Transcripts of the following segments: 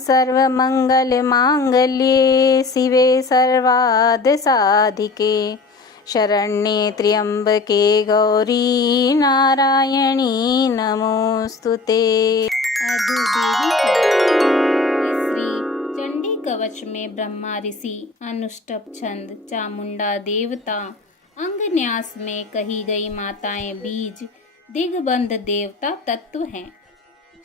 सर्वमङ्गलमाङ्गल्ये शिवे सर्वार्थसाधिके शरण्ये त्र्यम्बके गौरी नारायणी नमोस्तुते। अधु देवी इस श्री चंडी कवच में ब्रह्मा ऋषि, अनुष्टुप छंद, चामुंडा देवता, अंगन्यास में कही गई माताएं बीज, दिग्बंध देवता तत्व हैं।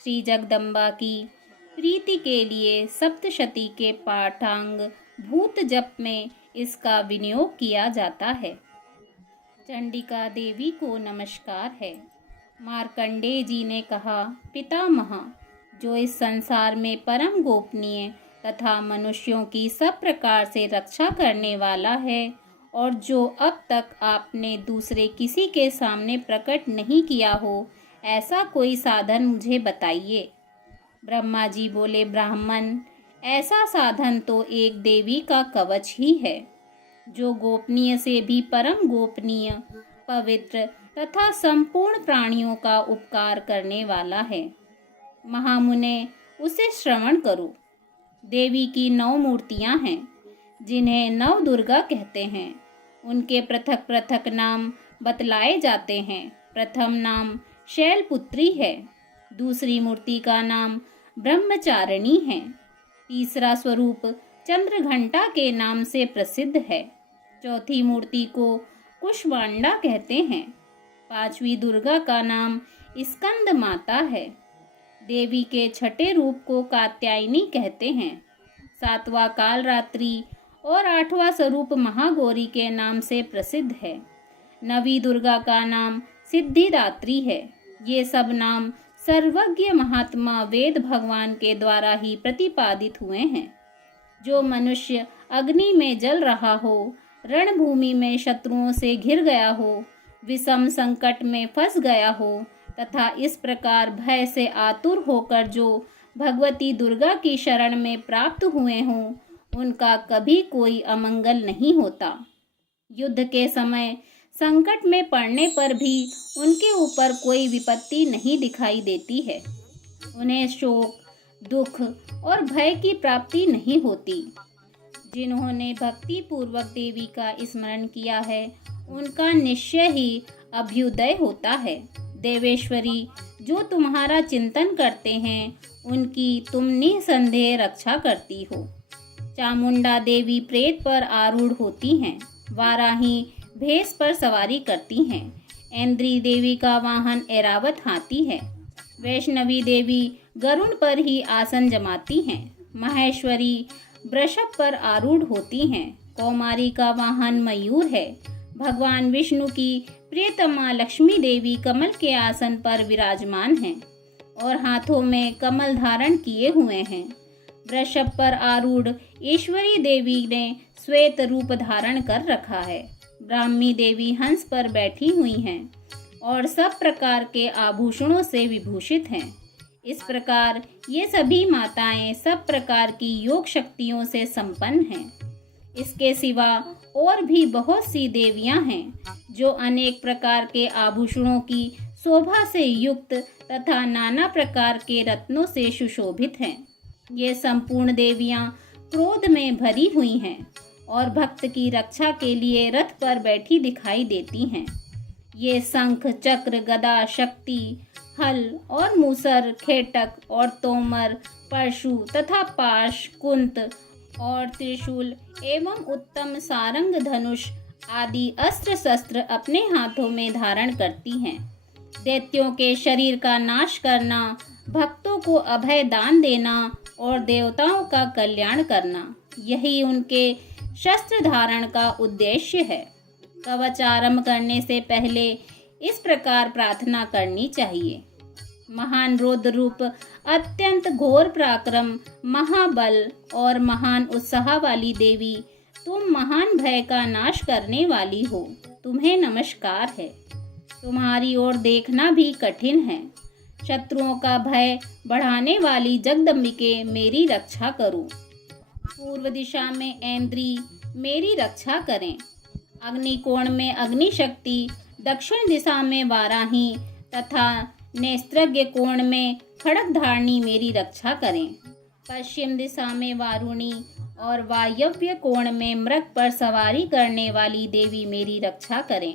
श्री जगदम्बा की प्रीति के लिए सप्तशती के पाठांग भूत जप में इसका विनियोग किया जाता है। चंडिका देवी को नमस्कार है। मार्कंडेय जी ने कहा, पितामह, जो इस संसार में परम गोपनीय तथा मनुष्यों की सब प्रकार से रक्षा करने वाला है और जो अब तक आपने दूसरे किसी के सामने प्रकट नहीं किया हो, ऐसा कोई साधन मुझे बताइए। ब्रह्मा जी बोले, ब्राह्मण, ऐसा साधन तो एक देवी का कवच ही है, जो गोपनीय से भी परम गोपनीय, पवित्र तथा संपूर्ण प्राणियों का उपकार करने वाला है। महामुने, उसे श्रवण करो। देवी की 9 मूर्तियां हैं, जिन्हें नव दुर्गा कहते हैं। उनके पृथक पृथक नाम बतलाए जाते हैं। प्रथम नाम शैलपुत्री है, दूसरी मूर्ति का नाम ब्रह्मचारिणी है, तीसरा स्वरूप चंद्रघंटा के नाम से प्रसिद्ध है, चौथी मूर्ति को कुशवांडा कहते हैं, पांचवी दुर्गा का नाम स्कंद माता है, देवी के छठे रूप को कात्यायनी कहते हैं, सातवां कालरात्रि और आठवां स्वरूप महागौरी के नाम से प्रसिद्ध है, नवी दुर्गा का नाम सिद्धिदात्री है। ये सब नाम सर्वज्ञ महात्मा वेद भगवान के द्वारा ही प्रतिपादित हुए हैं। जो मनुष्य अग्नि में जल रहा हो, रणभूमि में शत्रुओं से घिर गया हो, विषम संकट में फंस गया हो तथा इस प्रकार भय से आतुर होकर जो भगवती दुर्गा की शरण में प्राप्त हुए हों, उनका कभी कोई अमंगल नहीं होता। युद्ध के समय संकट में पड़ने पर भी उनके ऊपर कोई विपत्ति नहीं दिखाई देती है। उन्हें शोक, दुख और भय की प्राप्ति नहीं होती। जिन्होंने भक्ति पूर्वक देवी का स्मरण किया है, उनका निश्चय ही अभ्युदय होता है। देवेश्वरी, जो तुम्हारा चिंतन करते हैं, उनकी तुम निसंदेह रक्षा करती हो। चामुंडा देवी प्रेत पर आरूढ़ होती हैं, वाराही भैंस पर सवारी करती हैं, ऐन्द्री देवी का वाहन ऐरावत हाथी है, वैष्णवी देवी गरुड़ पर ही आसन जमाती हैं, महेश्वरी वृषभ पर आरूढ़ होती हैं, कौमारी का वाहन मयूर है, भगवान विष्णु की प्रियतमा लक्ष्मी देवी कमल के आसन पर विराजमान हैं और हाथों में कमल धारण किए हुए हैं। वृषभ पर आरूढ़ ईश्वरी देवी ने श्वेत रूप धारण कर रखा है। ब्राह्मी देवी हंस पर बैठी हुई हैं और सब प्रकार के आभूषणों से विभूषित हैं। इस प्रकार ये सभी माताएं सब प्रकार की योग शक्तियों से संपन्न हैं। इसके सिवा और भी बहुत सी देवियां हैं, जो अनेक प्रकार के आभूषणों की शोभा से युक्त तथा नाना प्रकार के रत्नों से सुशोभित हैं। ये संपूर्ण देवियां क्रोध में भरी हुई हैं और भक्त की रक्षा के लिए रथ पर बैठी दिखाई देती हैं। ये शंख, चक्र, गदा, शक्ति, हल और मूसर, खेटक और तोमर, परशु तथा पाश, कुंत और त्रिशूल एवं उत्तम सारंग, धनुष आदि अस्त्र शस्त्र अपने हाथों में धारण करती हैं। दैत्यों के शरीर का नाश करना, भक्तों को अभय दान देना और देवताओं का कल्याण करना, यही उनके शस्त्र धारण का उद्देश्य है। कवच आरंभ करने से पहले इस प्रकार प्रार्थना करनी चाहिए। महान रौद्र रूप, अत्यंत घोर पराक्रम, महाबल और महान उत्साह वाली देवी, तुम महान भय का नाश करने वाली हो, तुम्हें नमस्कार है। तुम्हारी ओर देखना भी कठिन है। शत्रुओं का भय बढ़ाने वाली जगदम्बिके, मेरी रक्षा करो। पूर्व दिशा में ऐन्द्री मेरी रक्षा करें। अग्निकोण में अग्नि शक्ति, दक्षिण दिशा में वाराही तथा नेस्त्रज्ञ कोण में खड़क धारणी मेरी रक्षा करें। पश्चिम दिशा में वारुणी और वायव्य कोण में मृग पर सवारी करने वाली देवी मेरी रक्षा करें।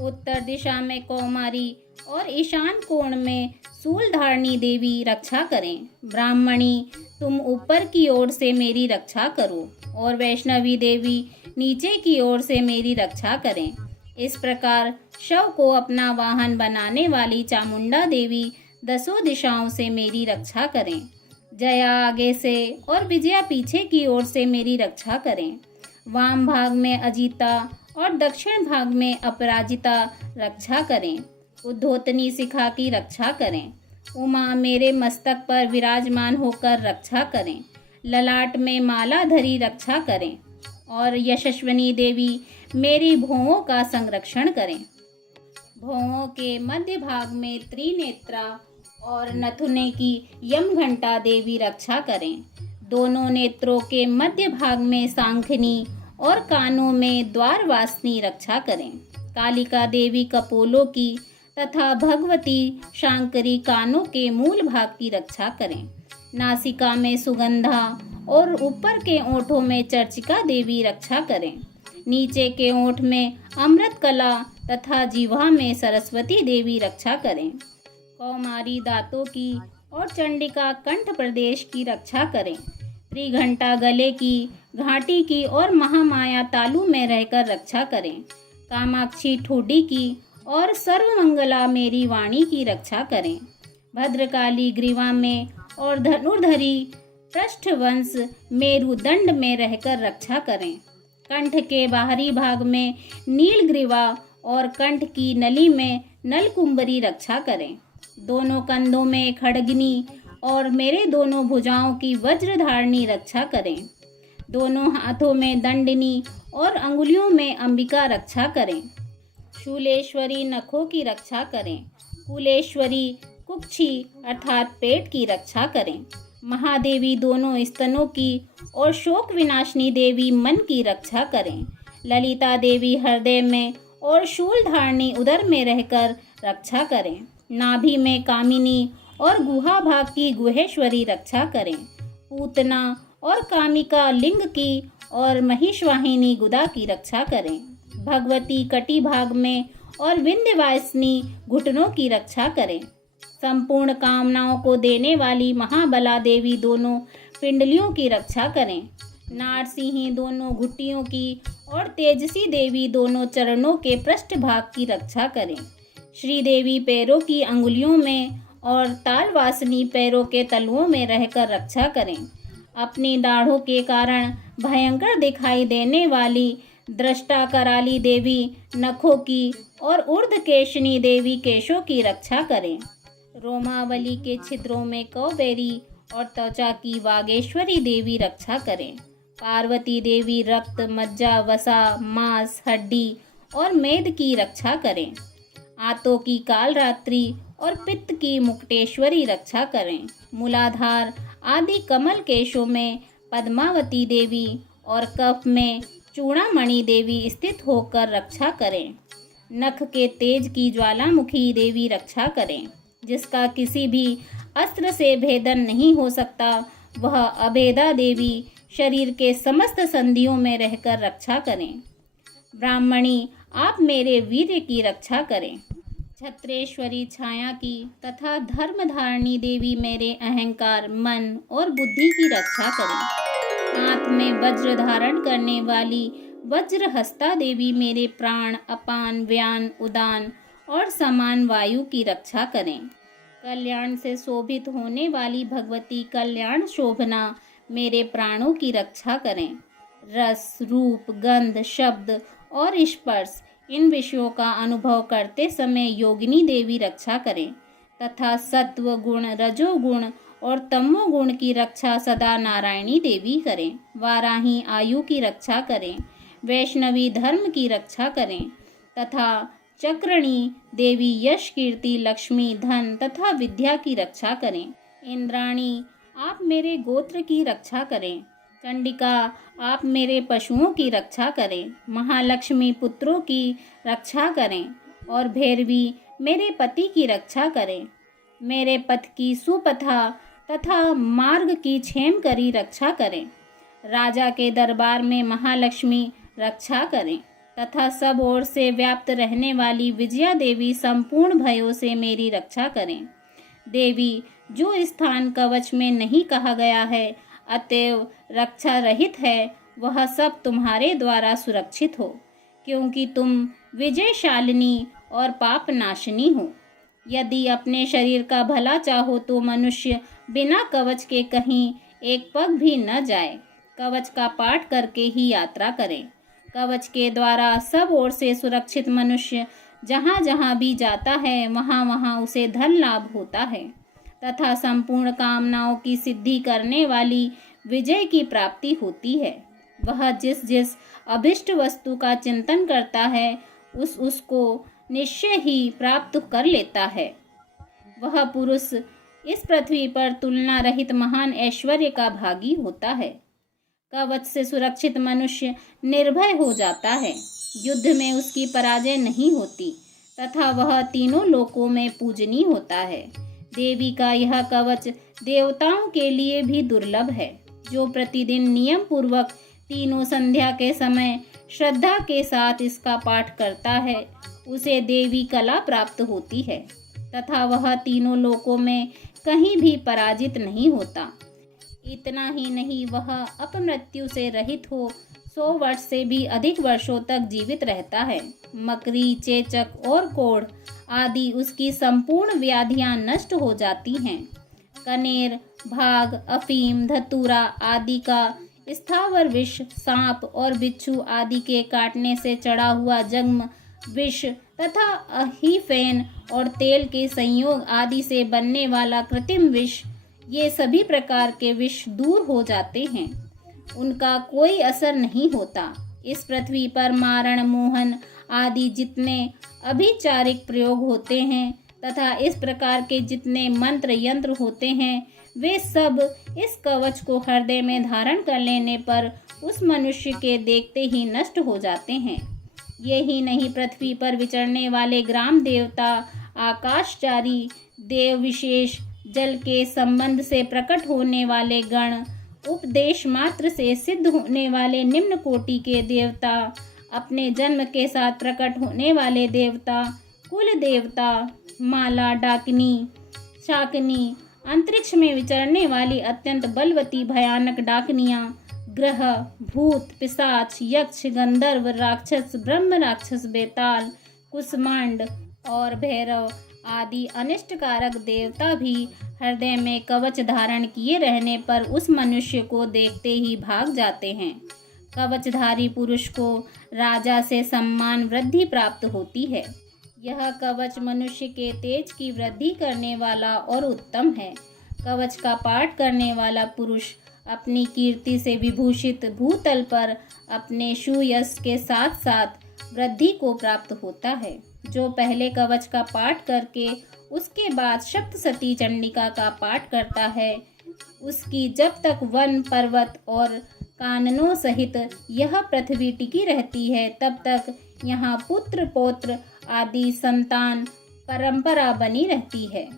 उत्तर दिशा में कौमारी और ईशान कोण में शूलधारणी देवी रक्षा करें। ब्राह्मणी, तुम ऊपर की ओर से मेरी रक्षा करो और वैष्णवी देवी नीचे की ओर से मेरी रक्षा करें। इस प्रकार शव को अपना वाहन बनाने वाली चामुंडा देवी दसों दिशाओं से मेरी रक्षा करें। जया आगे से और विजया पीछे की ओर से मेरी रक्षा करें। वाम भाग में अजीता और दक्षिण भाग में अपराजिता रक्षा करें। उद्धोतनी शिखा की रक्षा करें। उमा मेरे मस्तक पर विराजमान होकर रक्षा करें। ललाट में माला धरी रक्षा करें और यशस्विनी देवी मेरी भौहों का संरक्षण करें। भौहों के मध्य भाग में त्रिनेत्रा और नथुने की यमघंटा देवी रक्षा करें। दोनों नेत्रों के मध्य भाग में सांखनी और कानों में द्वारवासिनी रक्षा करें। कालिका देवी कपोलों की तथा भगवती शांकरी कानों के मूल भाग की रक्षा करें। नासिका में सुगंधा और ऊपर के ओंठों में चर्चिका देवी रक्षा करें। नीचे के ओंठ में अमृत कला तथा जिह्वा में सरस्वती देवी रक्षा करें। कौमारी दांतों की और चंडिका कंठ प्रदेश की रक्षा करें। त्रिघंटा गले की, घाटी की और महामाया तालु में रहकर रक्षा करें। कामाक्षी ठोडी की और सर्वमंगला मेरी वाणी की रक्षा करें। भद्रकाली ग्रीवा में और धनुर्धरी पृष्ठवंश मेरुदंड में रहकर रक्षा करें। कंठ के बाहरी भाग में नीलग्रीवा और कंठ की नली में नलकुंबरी रक्षा करें। दोनों कंधों में खड्गनी और मेरे दोनों भुजाओं की वज्रधारणी रक्षा करें। दोनों हाथों में दंडनी और अंगुलियों में अंबिका रक्षा करें। शूलेश्वरी नखों की रक्षा करें। कुलेश्वरी कुक्षी अर्थात पेट की रक्षा करें। महादेवी दोनों स्तनों की और शोक विनाशिनी देवी मन की रक्षा करें। ललिता देवी हृदय में और शूलधारणी उदर में रहकर रक्षा करें। नाभि में कामिनी और गुहा भाग की गुहेश्वरी रक्षा करें। पूतना और कामिका लिंग की और महिषवाहिनी गुदा की रक्षा करें। भगवती कटी भाग में और विंध्यवासिनी घुटनों की रक्षा करें। संपूर्ण कामनाओं को देने वाली महाबला देवी दोनों पिंडलियों की रक्षा करें। नारसिंही दोनों घुटियों की और तेजसी देवी दोनों चरणों के पृष्ठभाग की रक्षा करें। श्रीदेवी पैरों की अंगुलियों में और तालवासिनी पैरों के तलुओं में रहकर रक्षा करें। अपनी दाढ़ों के कारण भयंकर दिखाई देने वाली दृष्टा कराली देवी नखों की और ऊर्ध्वकेशिनी देवी केशों की रक्षा करें। रोमावली के छिद्रों में कौबेरी और त्वचा की वागेश्वरी देवी रक्षा करें। पार्वती देवी रक्त, मज्जा, वसा, मांस, हड्डी और मेद की रक्षा करें। आंतों की कालरात्रि और पित्त की मुक्तेश्वरी रक्षा करें। मूलाधार आदि कमल केशों में पद्मावती देवी और कफ में चूड़ामणि देवी स्थित होकर रक्षा करें। नख के तेज की ज्वालामुखी देवी रक्षा करें। जिसका किसी भी अस्त्र से भेदन नहीं हो सकता, वह अभेदा देवी शरीर के समस्त संधियों में रहकर रक्षा करें। ब्राह्मणी, आप मेरे वीर्य की रक्षा करें। छत्रेश्वरी छाया की तथा धर्मधारिणी देवी मेरे अहंकार, मन और बुद्धि की रक्षा करें। हाथ में वज्र धारण करने वाली वज्रहस्ता देवी मेरे प्राण, अपान, व्यान, उदान और समान वायु की रक्षा करें। कल्याण से शोभित होने वाली भगवती कल्याण शोभना मेरे प्राणों की रक्षा करें। रस, रूप, गंध, शब्द और स्पर्श, इन विषयों का अनुभव करते समय योगिनी देवी रक्षा करें तथा सत्व गुण, रजोगुण और तमो गुण की रक्षा सदा नारायणी देवी करें। वाराही आयु की रक्षा करें। वैष्णवी धर्म की रक्षा करें तथा चक्रणी देवी यश, कीर्ति, लक्ष्मी, धन तथा विद्या की रक्षा करें। इंद्राणी, आप मेरे गोत्र की रक्षा करें। चंडिका, आप मेरे पशुओं की रक्षा करें। महालक्ष्मी, पुत्रों की रक्षा करें और भैरवी, मेरे पति की रक्षा करें। मेरे पथ की सुपथा तथा मार्ग की क्षेम करी रक्षा करें। राजा के दरबार में महालक्ष्मी रक्षा करें तथा सब ओर से व्याप्त रहने वाली विजया देवी संपूर्ण भयों से मेरी रक्षा करें। देवी, जो स्थान कवच में नहीं कहा गया है अतएव रक्षा रहित है, वह सब तुम्हारे द्वारा सुरक्षित हो, क्योंकि तुम विजयशालिनी और पाप नाशिनी हो। यदि अपने शरीर का भला चाहो तो मनुष्य बिना कवच के कहीं एक पग भी न जाए। कवच का पाठ करके ही यात्रा करें। कवच के द्वारा सब ओर से सुरक्षित मनुष्य जहाँ जहाँ भी जाता है वहाँ वहाँ उसे धन लाभ होता है तथा संपूर्ण कामनाओं की सिद्धि करने वाली विजय की प्राप्ति होती है। वह जिस जिस अभिष्ट वस्तु का चिंतन करता है उसको निश्चय ही प्राप्त कर लेता है। वह पुरुष इस पृथ्वी पर तुलना रहित महान ऐश्वर्य का भागी होता है। कवच से सुरक्षित मनुष्य निर्भय हो जाता है। युद्ध में उसकी पराजय नहीं होती तथा वह तीनों लोकों में पूजनीय होता है। देवी का यह कवच देवताओं के लिए भी दुर्लभ है। जो प्रतिदिन नियम पूर्वक तीनों संध्या के समय श्रद्धा के साथ इसका पाठ करता है उसे देवी कला प्राप्त होती है तथा वह तीनों लोकों में कहीं भी पराजित नहीं होता। इतना ही नहीं, वह अपमृत्यु से रहित हो 100 वर्ष से भी अधिक वर्षों तक जीवित रहता है। मकरी, चेचक और कोढ़ आदि उसकी संपूर्ण व्याधियां नष्ट हो जाती हैं। कनेर, भाग, अफीम, धतूरा आदि का स्थावर विष, सांप और बिच्छू आदि के काटने से चढ़ा हुआ जंगम विष तथा अहीफेन और तेल के संयोग आदि से बनने वाला कृत्रिम विष, ये सभी प्रकार के विष दूर हो जाते हैं। उनका कोई असर नहीं होता। इस पृथ्वी पर मारण, मोहन आदि जितने अभिचारिक प्रयोग होते हैं तथा इस प्रकार के जितने मंत्र यंत्र होते हैं वे सब इस कवच को हृदय में धारण कर लेने पर उस मनुष्य के देखते ही नष्ट हो जाते हैं। ये ही नहीं, पृथ्वी पर विचरने वाले ग्राम देवता, आकाशचारी देव विशेष, जल के संबंध से प्रकट होने वाले गण, उपदेश मात्र से सिद्ध होने वाले निम्न कोटि के देवता, अपने जन्म के साथ प्रकट होने वाले देवता, कुल देवता, माला, डाकिनी, शाकिनी, अंतरिक्ष में विचरने वाली अत्यंत बलवती भयानक डाकनियां, ग्रह, भूत, पिशाच, यक्ष, गंधर्व, राक्षस, ब्रह्म राक्षस, बेताल, कुष्मांड और भैरव आदि अनिष्टकारक देवता भी हृदय में कवच धारण किए रहने पर उस मनुष्य को देखते ही भाग जाते हैं। कवचधारी पुरुष को राजा से सम्मान वृद्धि प्राप्त होती है। यह कवच मनुष्य के तेज की वृद्धि करने वाला और उत्तम है। कवच का पाठ करने वाला पुरुष अपनी कीर्ति से विभूषित भूतल पर अपने सुयश के साथ साथ वृद्धि को प्राप्त होता है। जो पहले कवच का पाठ करके उसके बाद सप्तशती चंडिका का पाठ करता है, उसकी जब तक वन, पर्वत और काननों सहित यह पृथ्वी टिकी रहती है तब तक यहाँ पुत्र, पौत्र आदि संतान परंपरा बनी रहती है।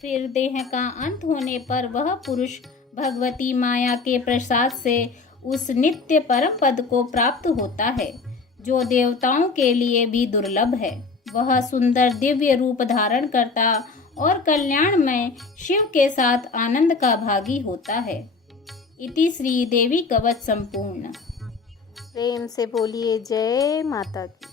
फिर देह का अंत होने पर वह पुरुष भगवती माया के प्रसाद से उस नित्य परम पद को प्राप्त होता है जो देवताओं के लिए भी दुर्लभ है। वह सुंदर दिव्य रूप धारण करता और कल्याणमय शिव के साथ आनंद का भागी होता है। इति श्री देवी कवच संपूर्ण। प्रेम से बोलिए जय माता की।